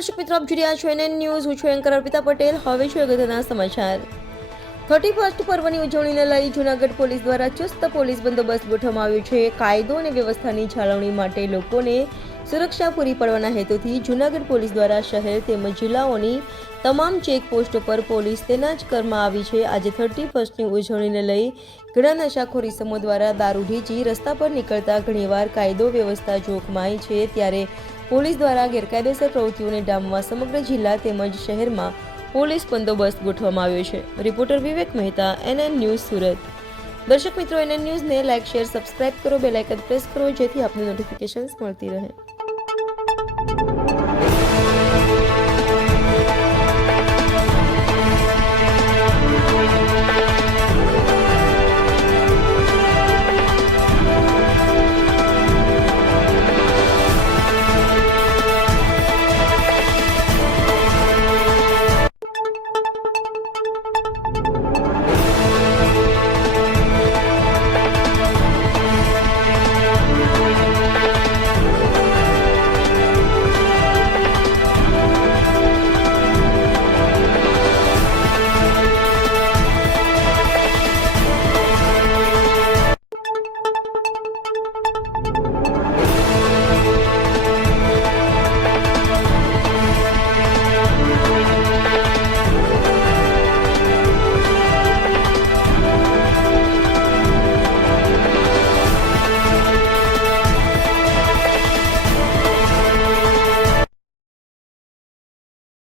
દર્શક મિત્રો, આપ જોઈ રહ્યા છો NN ન્યૂઝ. હું છું એન્કર અર્પિતા પટેલ. હવે છે અગત્યના સમાચાર. 31st પર્વની ઉજવણીને લઈ જૂનાગઢ પોલીસ દ્વારા ચુસ્ત પોલીસ બંદોબસ્ત ગોઠવવામાં આવ્યો છે. કાયદો અને વ્યવસ્થાની જાળવણી માટે લોકોને સુરક્ષા પૂરી પાડવાના હેતુથી જૂનાગઢ પોલીસ દ્વારા શહેર તેમજ જિલ્લાઓની તમામ ચેકપોસ્ટો પર પોલીસ તૈનાત કરવામાં આવી છે. આજે 31st ઉજવણીને લઈ ઘણા નશાખોર ઇસમો દ્વારા દારૂ ઢીજી રસ્તા પર નીકળતા ઘણીવાર કાયદો વ્યવસ્થા જોખમાય છે. ત્યારે પોલીસ દ્વારા ગેરકાયદેસર પ્રવૃત્તિઓને ડામવા સમગ્ર જિલ્લા તેમજ શહેરમાં પોલીસ બંદોબસ્ત ગોઠવવામાં આવ્યો છે. રિપોર્ટર વિવેક મહેતા, NN ન્યૂઝ, સુરત. દર્શક મિત્રો, NN ન્યૂઝને લાઇક, શેર, સબસ્ક્રાઇબ કરો, બેલ આઇકન પ્રેસ કરો જેથી આપને નોટિફિકેશન્સ મળતી રહે.